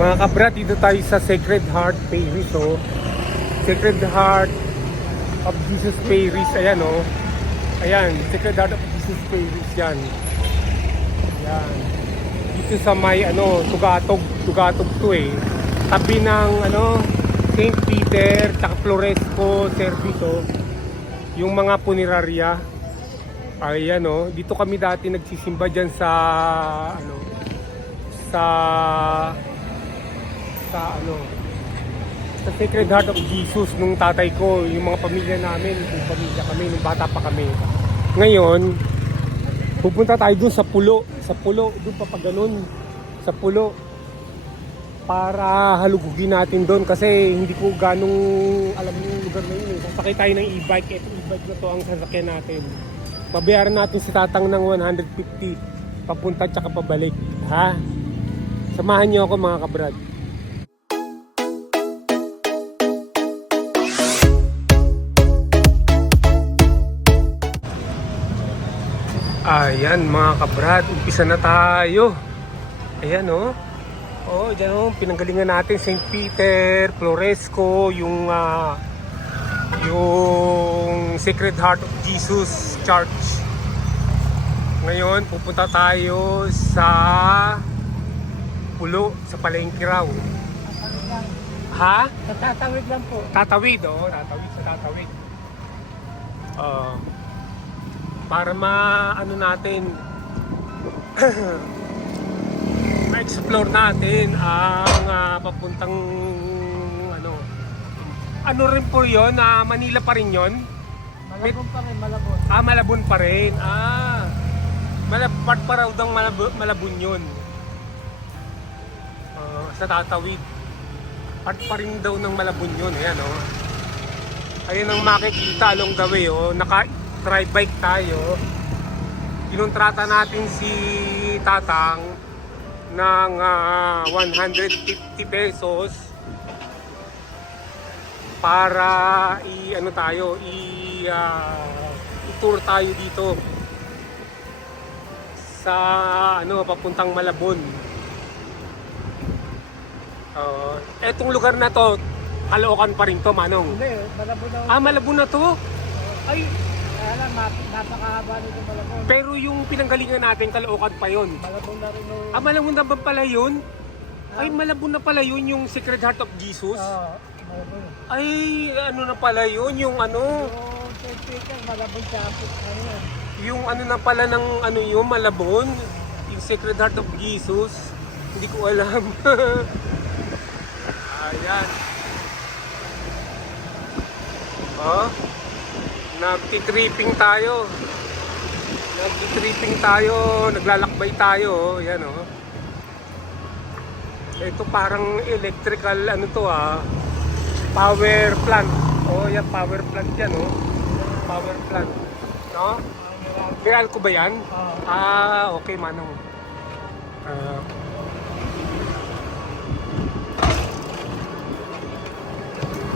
Mga kabrad, dito tayo sa Sacred Heart Parish, oh. Sacred Heart of Jesus Parish, ayan, oh. Ayan, Sacred Heart of Jesus Parish, yan. Yan. Dito sa may, Tugatog to, eh. Tabi ng, St. Peter, tsaka Floresco Service, oh. Yung mga punerarya. Ayan, oh. Dito kami dati nagsisimba dyan sa, sa Sacred Heart of Jesus nung tatay ko, yung mga pamilya namin, yung pamilya kami, nung bata pa kami. Ngayon, pupunta tayo doon sa pulo, doon pa ganun, sa pulo, para halugugin natin doon kasi hindi ko ganong alam yung lugar na yun. Sasakay tayo ng e-bike, itong e-bike na to ang sasakyan natin. Babayaran natin si tatang ng 150, papunta tsaka pabalik, ha? Samahan niyo ako mga kabrad. Ayan mga kabrad, umpisa na tayo. Ayan oh. Oh, dyan oh, pinanggalingan natin St. Peter, Floresco, yung Sacred Heart of Jesus Church. Ngayon, pupunta tayo sa Pulo, sa Palengke raw. Ha? Tatawid lang po. Tatawid, oh. Tatawid. Para natin ma-explore natin ang papuntang ano rin po yun, Manila pa rin yun? Malabon pa rin, Malabon. Malabon pa rin. Part pa raw ng Malabon yun. Sa Tatawid. Part pa rin daw ng Malabon yun. Ayan oh. Ayan ang makikita along the way oh. Naka-drive bike tayo. Kinontrata natin si Tatang ng 150 pesos para i-tour tayo dito sa papuntang Malabon. Etong lugar na to, Caloocan pa rin to, Manong. Hindi, Malabon na. Malabon na to? Ay, Alam, napakahaba nito Malabon. pero yung pinanggalingan natin, Caloocan pa yon. Malabon na rin yung... Malabon na ba pala yun? Ay, Malabon na pala yun, yung Sacred Heart of Jesus? Malabon. Ay, na pala yun, yung Yung St. Peter, Malabon Chapel. yung na pala ng yung Malabon, yung Sacred Heart of Jesus. Hindi ko alam. Ayan. Nagtitripping tayo. Naglalakbay tayo. Yan oh. Ito parang electrical power plant. Yan power plant yan oh. Power plant. No? Real ko ba yan? Okay Manong.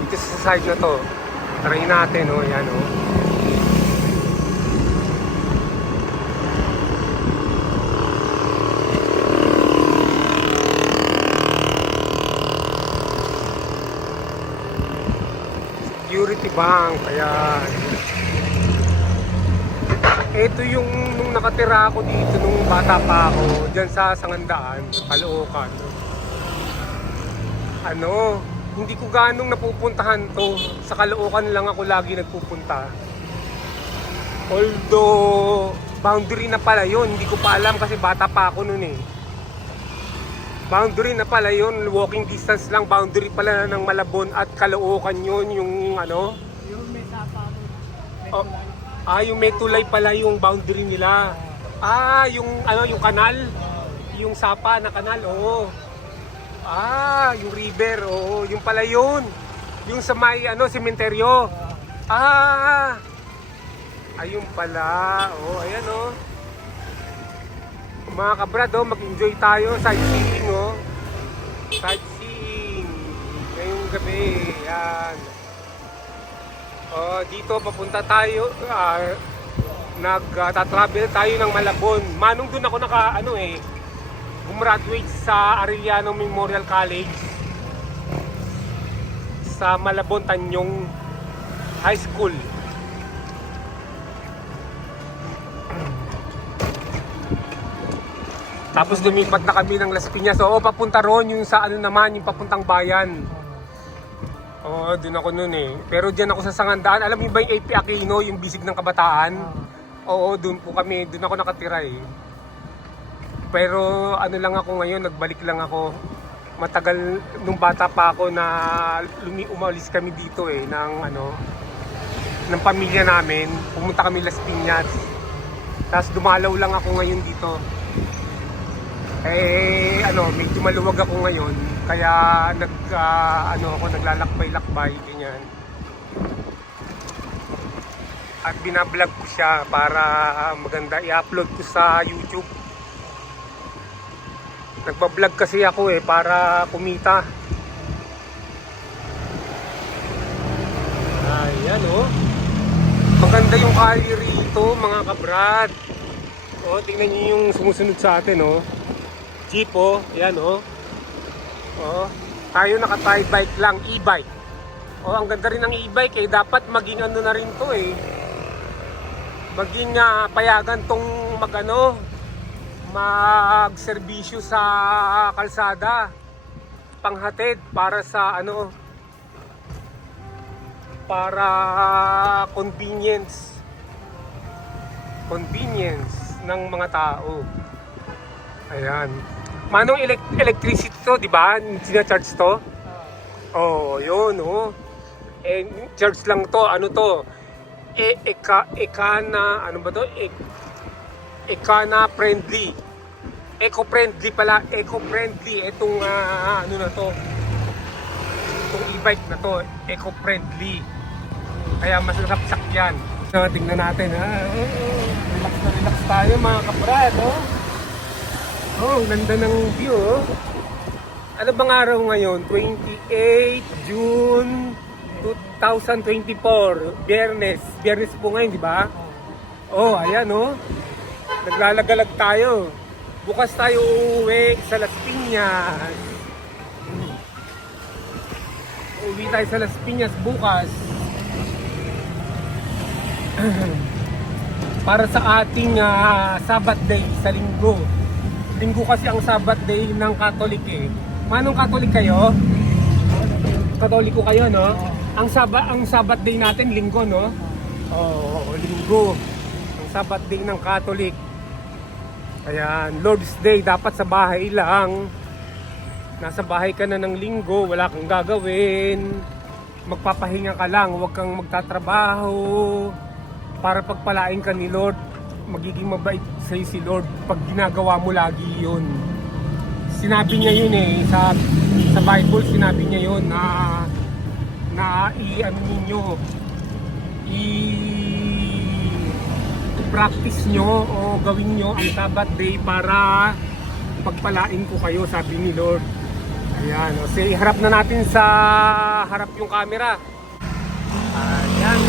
Dito sa side na to. Try natin oh, yan oh. Security Bank, ayan. Ito yung nung nakatira ako dito nung bata pa ako, dyan sa Sangandaan, Caloocan. Hindi ko ganong napupuntahan to. Sa Caloocan lang ako lagi nagpupunta. Although, boundary na pala yun. Hindi ko pa alam kasi bata pa ako nun eh. Boundary na pala yun. Walking distance lang. Boundary pala ng Malabon at Caloocan yun. Yung Yung may sapa mo. yung may tulay pala yung boundary nila. Yung kanal. Yung sapa na kanal. Oo. Yung river, yung pala yun. Yung sa may, sementeryo. Ayun pala. Ayan Mga kabrad, mag-enjoy tayo. Sightseeing, Sightseeing. Ngayong gabi, yan. Dito, papunta tayo. Nag-travel tayo ng Malabon. Manong doon ako gumraduate sa Arellano Memorial College sa Malabon Tanyong High School. Tapos lumipat na kami ng Las Piñas. Oo, papunta ron yung sa ano naman, yung papuntang bayan. Oo, doon ako noon eh. Pero diyan ako sa Sangandaan. Alam mo ba yung AP Aquino, yung bisig ng kabataan? Oo, doon po kami. Doon ako nakatira eh. Pero ano lang ako ngayon, nagbalik lang ako. Matagal, nung bata pa ako na umalis kami dito eh, ng pamilya namin. Pumunta kami Las Piñas. Tapos dumalaw lang ako ngayon dito. Medyo maluwag ako ngayon, kaya naglalakbay-lakbay, ganyan. At binablog ko siya para maganda i-upload ko sa YouTube. Nagbablog kasi ako eh, para kumita. Ayan oh. Maganda yung kali rito, mga kabrad. Oh, tingnan niyo yung sumusunod sa atin oh. Jeep oh, yan oh. Oh, tayo naka-tie bike lang, e-bike. Oh, ang ganda rin ng e-bike eh, dapat maging ano na rin to eh. Maging payagan tong mag-serbisyo sa kalsada. Panghatid para sa para convenience ng mga tao. Ayan. Manong electricity to, di ba? Sina-charge to? Oh, yun, oh. Charge lang to, ano to? Ekana, ano ba to? Ekana friendly. Eco-friendly pala, eco-friendly. Itong, na to? Itong e-bike na to, eco-friendly. Kaya masasaksak yan. Tingnan natin, ha? Relax na relax tayo, mga kabrad, oh. Oh, ganda ng view, oh. Ano bang araw ngayon? 28 June 2024. Biyernes. Biyernes po ngayon, di ba? Oh, ayan, oh. Naglalagalag tayo. Bukas tayo uuwi sa Las Piñas. Uuwi tayo sa Las Piñas bukas. Para sa ating Sabbath day sa linggo. Linggo kasi ang Sabbath day ng Catholic eh. Manong Catholic kayo? Katoliko kayo, no? Ang Sabbath day natin linggo, no? Oo, linggo. Ang Sabbath day ng Catholic. Ayan, Lord's Day dapat sa bahay lang. Nasa bahay ka na ng linggo, wala kang gagawin. Magpapahinga ka lang, huwag kang magtatrabaho para pagpalain ka ni Lord. Magiging mabait sa'yo si Lord pag ginagawa mo lagi yun. Sinabi niya yun eh, sa Bible sinabi niya yun na i-practice nyo o gawin nyo ang Sabbath day para pagpalain ko kayo, sabi ni Lord. Ayan, o say, harap na natin sa harap yung camera. Ayan.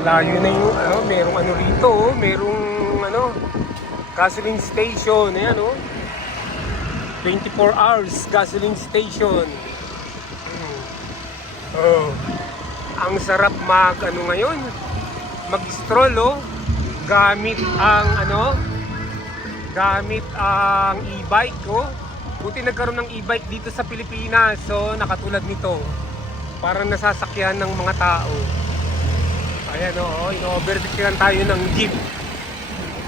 Layo na yung merong rito, merong gasoline station, ayan 24 hours gasoline station. Oh. Ang sarap ngayon, mag-stroll gamit ang e-bike Buti nagkaroon ng e-bike dito sa Pilipinas, so nakatulad nito. Parang nasasakyan ng mga tao. Ayan ino-overtake lang tayo ng jeep.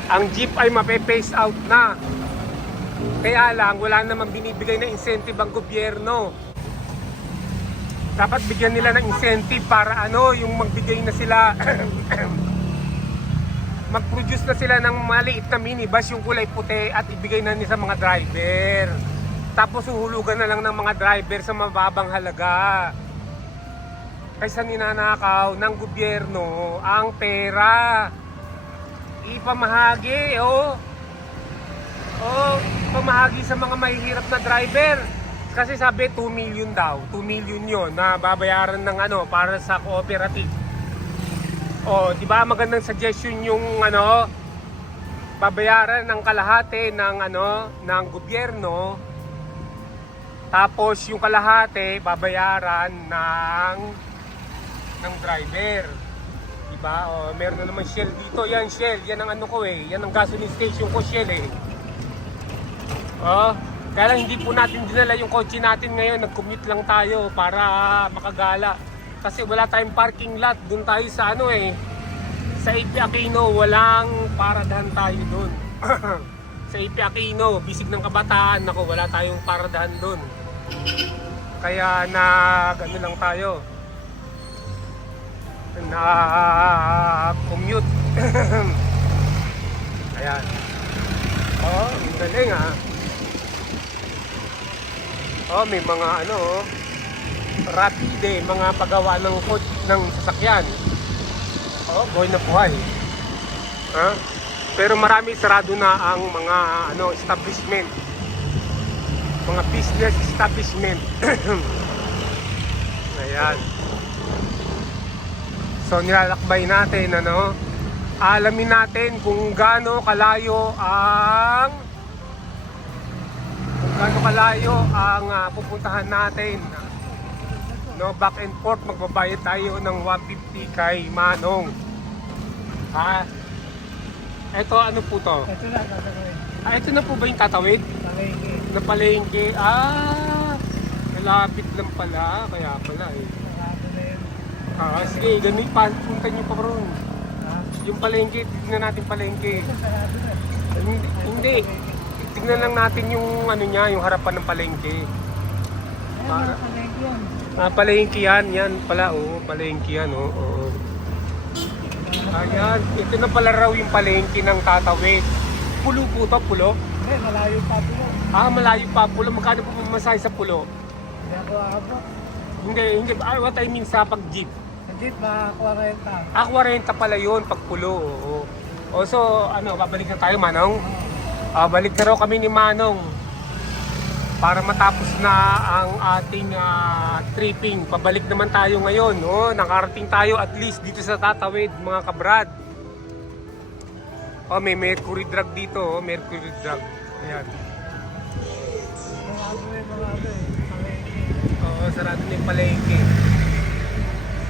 Ang jeep ay mape-phase out na. Kaya lang, wala namang binibigay na incentive ang gobyerno. Dapat bigyan nila ng incentive para yung magbigay na sila, mag-produce na sila ng maliit na minibus yung kulay puti at ibigay na nila sa mga driver. Tapos uhulugan na lang ng mga driver sa mababang halaga. Kaysa ninanakaw ng gobyerno ang pera. Ipamahagi, pamahagi sa mga mahihirap na driver. kasi sabi 2 million daw. 2 million yon na babayaran ng ano para sa cooperative. O, di ba magandang suggestion yung ano, babayaran ng kalahati ng ano, ng gobyerno. Tapos yung kalahati babayaran ng driver. Di ba? O, meron na naman Shell dito. Yan Shell, yan ang ano ko eh. Yan ang gasoline station ko Shell eh. O, kaya lang hindi po natin dinala yung kotse natin ngayon. Nag-commute lang tayo para makagala. Kasi wala tayong parking lot. Doon tayo sa ano eh. Sa AP Aquino, walang paradahan tayo doon. Sa AP Aquino, bisig ng kabataan, ako wala tayong paradahan doon. Kaya ano lang tayo. Na-commute. Ayan. Oh, ang galing ah. Oh, may mga ano, rapide, mga paggawa ng sasakyan. Oh, buhay na buhay. Ha? Pero marami sarado na ang mga ano establishment. Mga business establishment. Ayan. So nilalakbay natin ano, alamin natin kung gaano kalayo ang pupuntahan natin. No, back and forth magbabayad tayo ng 150 kay Manong. Ha? Ito ano po to? Ito na, tatawid. Ito na po ba yung tatawid? Palengke. Na palengke? Malapit lang pala. Kaya pala eh. Sarado na yun. Sige, ganun pa. Punta nyo pa ron. Ha? Yung palengke, tignan natin palengke. Ito, sarado na. Hindi. Tignan lang natin yung ano niya, yung harapan ng palengke. Para palengke yun. Palengke yan. Yan pala, oh. Palengke yan, oh. Oh. Ayan. Ito na pala raw yung palengke ng tatawid. Pulo po to, pulo? Hindi, malayo pa po yun. Malayo pa. Pulo. Magkano po pamasahe sa pulo? Hindi ako aabot. Hindi. What I mean sa pag-jeep. Sa jeep, mga 40. 40 pala yun pag pulo. Oo. O so, ano, babalik na tayo, Manong? Balik na raw kami ni Manong para matapos na ang ating tripping. Pabalik naman tayo ngayon. Oh, nakarating tayo at least dito sa tatawid, mga kabrad. Oh, may mercury drug dito. Oh, mercury drug. Ayan. Sarado na yung mga ano eh. Palengke. Oo, sarado na yung palengke.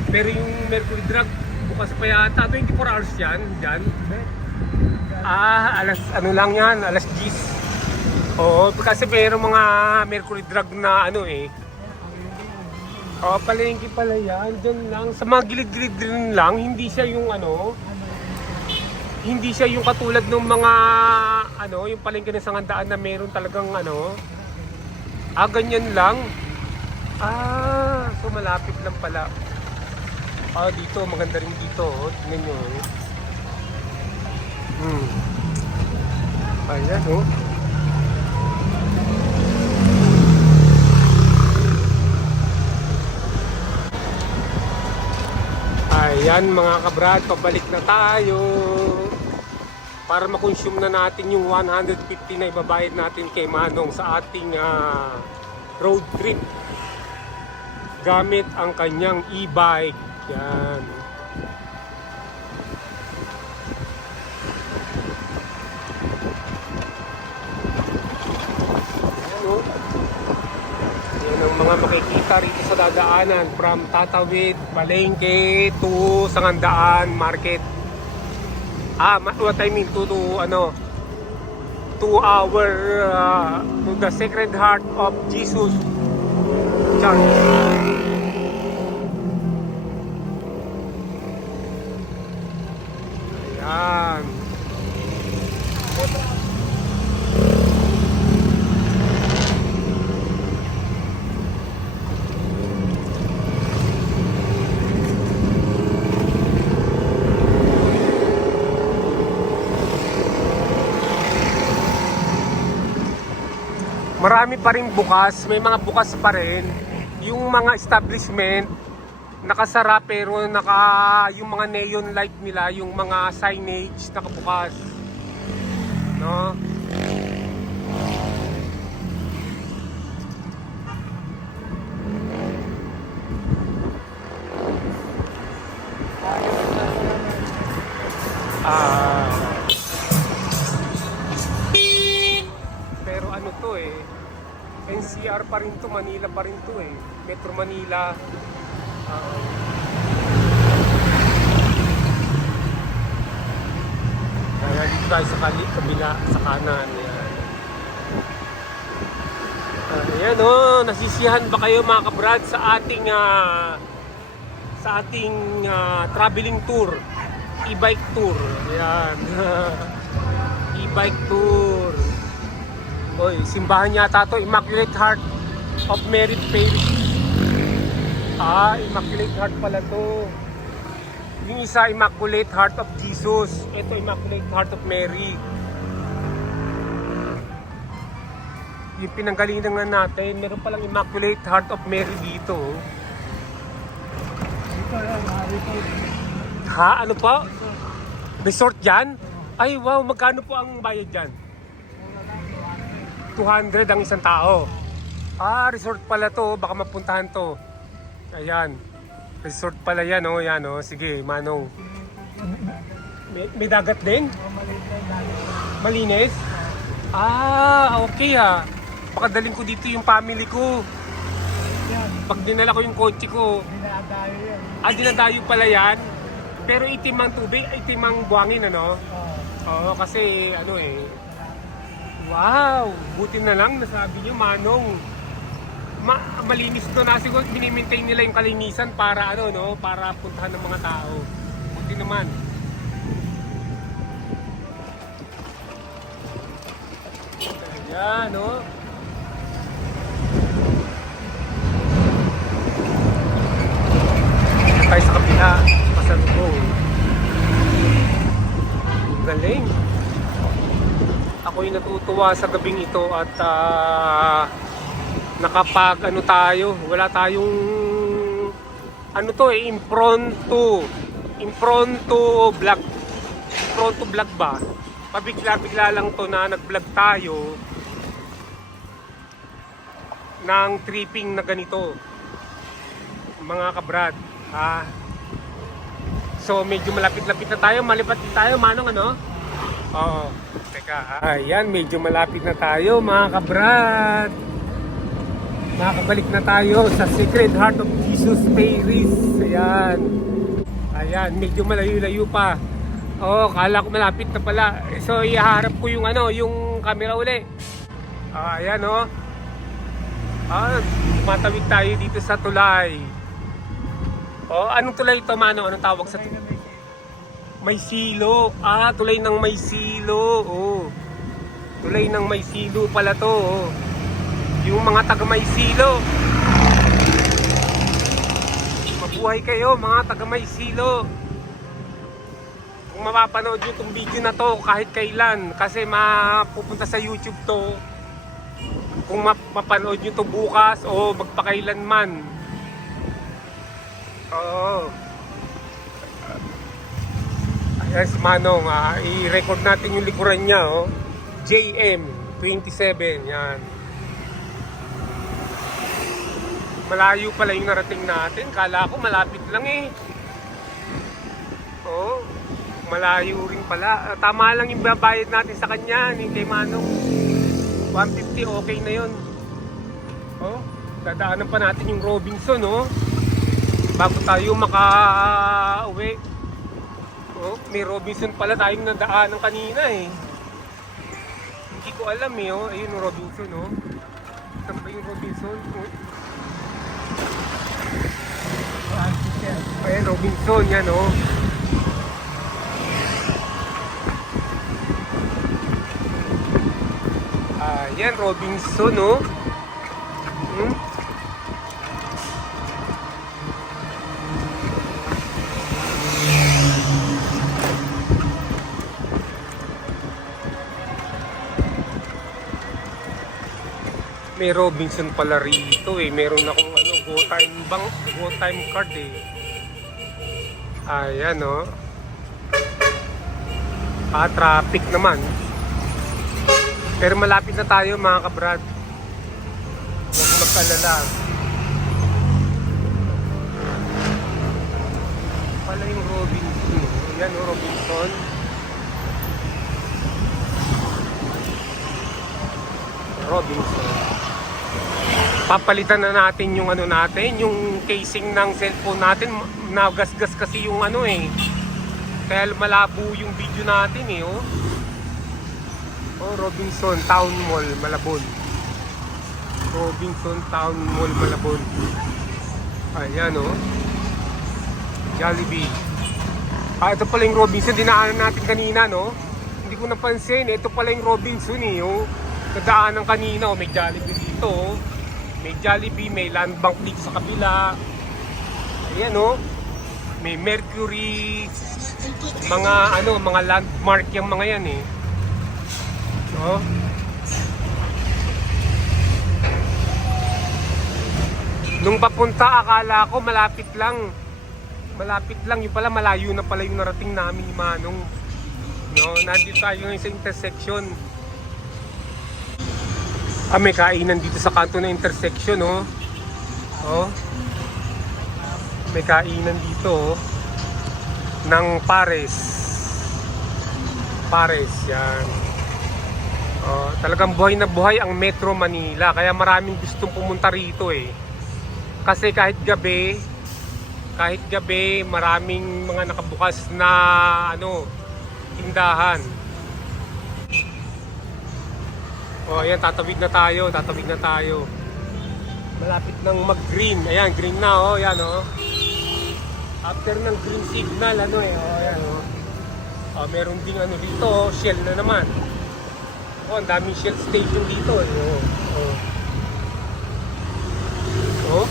Pero yung mercury drug, bukas pa yata. 24 hours yan, dyan. Hindi. Alas, ano lang yan, alas 10. Oo, kasi mayroong mga mercury drug na ano eh. Palengke pala yan. Diyan lang. Sa mga gilid-gilid din lang. Hindi siya yung ano. Hindi siya yung katulad ng mga ano, yung palengke ng Sangandaan na meron talagang ano. Ganyan lang. So malapit lang pala. Dito, maganda rin dito. Tingnan nyo. Ayan, oh. Ayan mga kabrad, pabalik na tayo para makonsume na natin yung 150 na ibabayad natin kay Manong sa ating road trip gamit ang kanyang e-bike. Yan. Yan ang mga makikita rito sa dadaanan from Tatawid, Palengke to Sangandaan Market. What I mean to our to the Sacred Heart of Jesus Church. Ayan. Marami pa rin bukas, may mga bukas pa rin. Yung mga establishment nakasara pero yung mga neon light nila, yung mga signage nakabukas. No? Ah, pero ano to eh, NCR pa rin to, Manila pa rin to eh. Metro Manila. Ah, kaya dito tayo sa kabila, sa kanan. Yan. Ayan nasisiyahan ba kayo mga kabrad sa ating traveling tour, e-bike tour. Ayan. E-bike tour. Oy, simbahan yata to, Immaculate Heart of Mary Parish. Immaculate Heart pala to. Yung isa, Immaculate Heart of Jesus. Ito, Immaculate Heart of Mary. Yung pinanggalingan natin, meron palang Immaculate Heart of Mary dito. Dito lang, resort. Ha? Ano po? Resort dyan? Ay, wow. Magkano po ang bayad dyan? 200 ang isang tao. Resort pala to. Baka mapuntahan to. Ayan. Resort pala yan, oh. Yan, oh. Sige, Manong. May dagat din? Maliit na dali. Malinis? Okay ha. Baka dalhin ko dito yung family ko. Yan, Pag dinala ko yung kotse ko. dinadayo yan. Dinadayo pala yan. Pero itim ang tubig, itim ang buhangin, ano? Oo. Oo, kasi ano eh. Wow! Buti na lang nasabi nyo, Manong. Malinis to na. Siguro minimaintain nila yung kalinisan para ano, no? Para puntahan ng mga tao. Buti naman. Ayan, no? Dito tayo sa kabila. Pasalubong. Galing. Ako'y natutuwa sa gabing ito at nakapag ano tayo, wala tayong ano to eh, impromptu vlog ba? Pabigla-bigla lang to na nag-vlog tayo ng tripping na ganito mga kabrad, ha? So medyo malapit-lapit na tayo, malipat tayo, Manong, ano? Oo, teka, ayan, medyo malapit na tayo mga kabrad. Makakabalik na tayo sa Sacred Heart of Jesus Parish. Ayan. Ayan, medyo malayo-layo pa. Kala ko malapit na pala. So iharap ko yung yung camera uli. Ayan matawid tayo dito sa tulay. Anong tulay ito, Mano? Anong tawag sa tulay? May silo. Tulay ng may silo. Tulay ng may silo pala to. Yung mga taga may silo. Mabuhay kayo mga taga may silo. Kung mapapanood nyo itong video na to kahit kailan, kasi mapupunta sa YouTube to. Kung mapanood nyo to bukas o magpakailan man. Ayan si Manong, i-record natin yung likuran niya, JM27, yan. Malayo pala yung narating natin. Kala ko malapit lang eh. Malayo rin pala. Tama lang yung babayad natin sa kanya, ni kay Manong. 150, okay na yun. Dadaanan pa natin yung Robinson, bago tayo maka-uwi. May Robinson pala tayong nadaanan kanina eh. Hindi ko alam eh, ayun yung Robinson, Saan ba yung Robinson? Ayan, Robinson, yan Ayan, Robinson, May Robinson pala rito eh. Meron akong Go Time card eh. Ayan traffic naman. Pero malapit na tayo mga kabrad. Huwag magkalala. Pala yung Robinson. Ayan Robinson. Robinson. Papalitan na natin yung ano natin, yung casing ng cellphone natin. Nagasgas kasi yung ano eh. Kaya malabo yung video natin eh, oh. Oh, Robinson Town Mall, Malabon. Robinson Town Mall, Malabon. Ayan, oh. Jollibee. Ito pala yung Robinson, dinaanan natin kanina, no? Hindi ko napansin, ito pala yung Robinson, eh, oh. Nadaanan kanina, oh. May Jollibee dito, oh. May Jollibee, may Land Bank dito sa kabila. Ayan, oh. May Mercury, mga ano, mga landmark yung mga yan, eh. Oh. Nung papunta, akala ko malapit lang. Malapit lang, yung pala malayo na pala yung narating namin ni Manong. No, nandito tayo ngayon sa intersection. May kainan dito sa kanto ng intersection, oh. Oh. May kainan dito, oh. Ng Pares. Pares, yan. Oh, talagang buhay na buhay ang Metro Manila. Kaya maraming gustong pumunta rito, eh. Kasi kahit gabi, maraming mga nakabukas na ano, tindahan. Oh, ayan, tatawid na tayo. Malapit nang mag-green. Ayan, green na, oh, ayan, oh. After ng green signal, ano eh, oh, ayan, oh. Oh, meron ding ano dito, oh, Shell na naman. Oh, ang daming Shell station dito, eh. Oh, oh. Oh.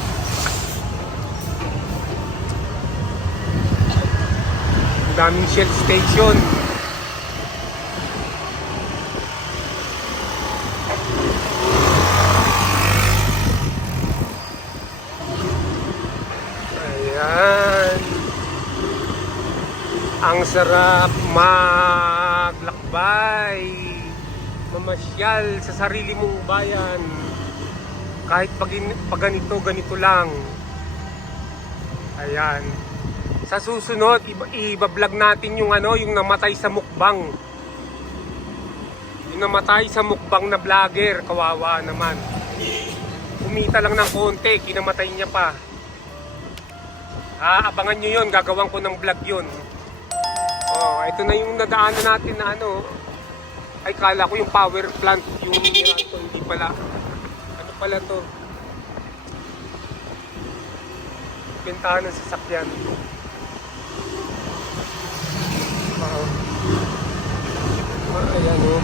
Ang daming Shell station. Ayan. Ang sarap maglakbay, mamasyal sa sarili mong bayan. Kahit pag ganito lang. Ayan. Sa susunod, i-vlog natin yung ano, yung namatay sa mukbang. Yung namatay sa mukbang na vlogger, kawawa naman. Kumita lang ng konti, kinamatay niya pa. Abangan nyo yun, gagawin ko ng vlog yun. Oh, ito na yung nadaanan natin na ano. Ay, kala ko yung power plant, yung ito, hindi pala. Ano pala to? Bentahan ng sasakyan. Ayan, oh.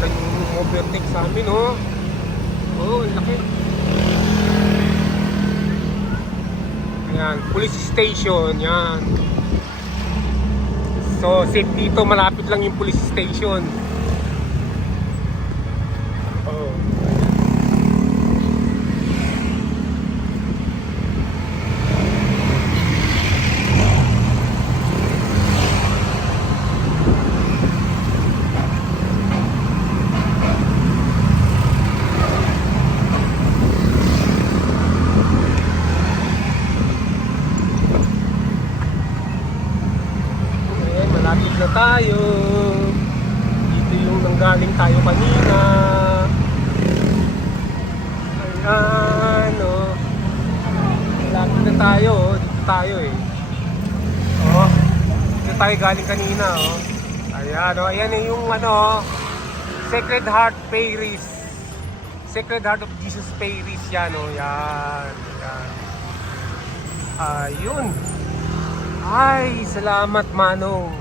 Laki yung overtake sa amin, oh. Oh, laki. Yan, police station, yan. So, safe dito, malapit lang yung police station. Oh. Malapit na tayo. Dito yung nanggaling tayo kanina. Ayan, oh. Malapit na tayo, oh. Dito tayo, eh. Oh, dito tayo galing kanina, oh. Ayan, oh. Ayan yung ano, Sacred Heart Parish. Sacred Heart of Jesus Parish, yan, oh. Yan, yan. Ayun. Ay, salamat, Manong.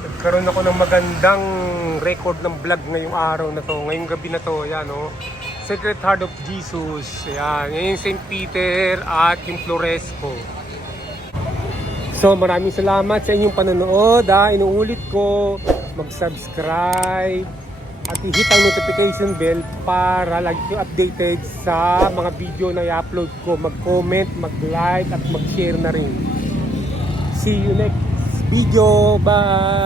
Nagkaroon ako ng magandang record ng vlog ngayong araw na to, ngayong gabi na to, yan, oh. Sacred Heart of Jesus, yan, yan yung St. Peter at yung Floresco. So, maraming salamat sa inyong panonood, inuulit ko, mag-subscribe at i-hit ang notification bell para lagi kayo updated sa mga video na i-upload ko, mag-comment, mag-like at mag-share na rin. See you next video. Bye!